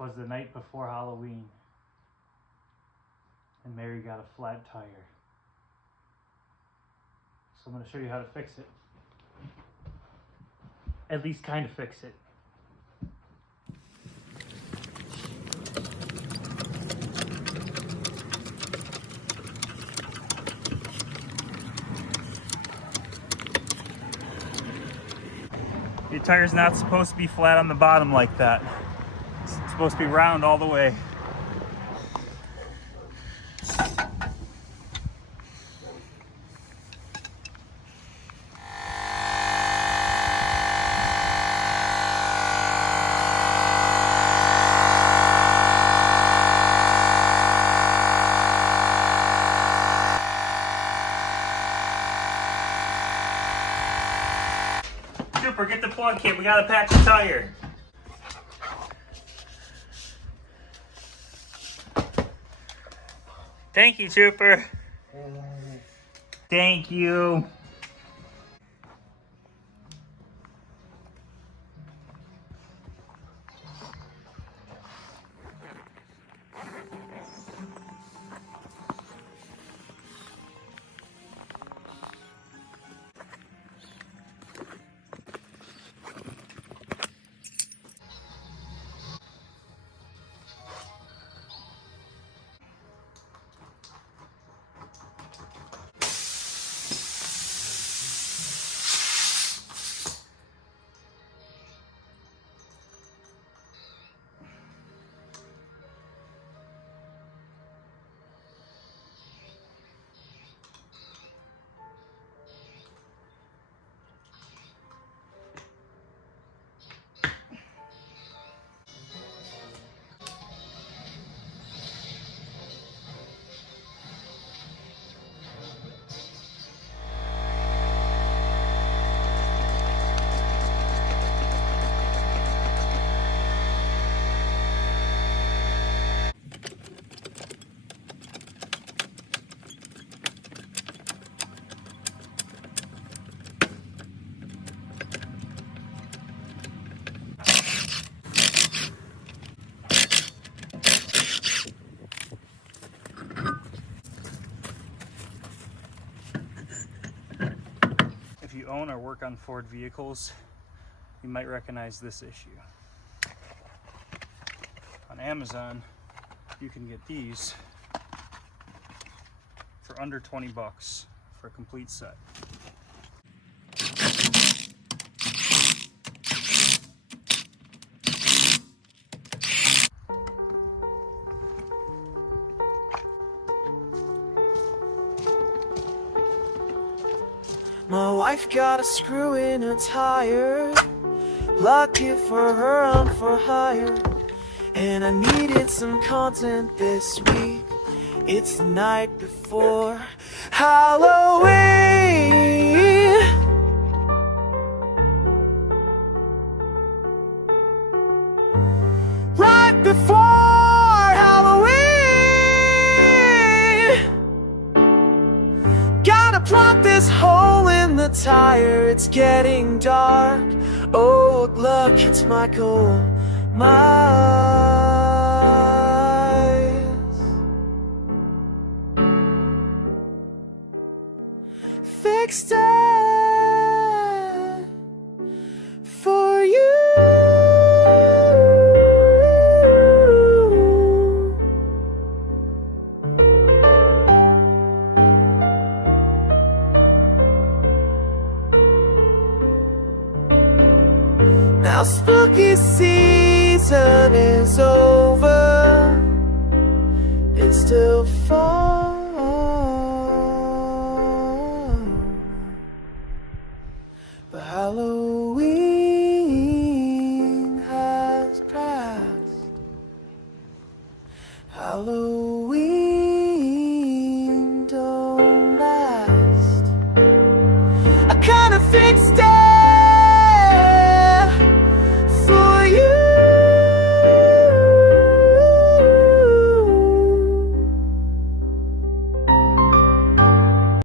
'Twas the night before Halloween, and Mary got a flat tire. So I'm going to show you how to fix it. At least kind of fix it. Your tire's not supposed to be flat on the bottom like that. It's supposed to be round all the way. Trooper, get the plug kit. We gotta patch the tire. Thank you, Trooper. Thank you. If you own or work on Ford vehicles, you might recognize this issue. On Amazon, you can get these for under 20 bucks for a complete set. My wife got a screw in her tire. Lucky for her, I'm for hire. And I needed some content this week. It's the night before Halloween. Right before Halloween. Gotta plug this hole in the tire, it's getting dark. Oh, look, it's my goal, my eyes. Fixed it for you. Now spooky season is over. It still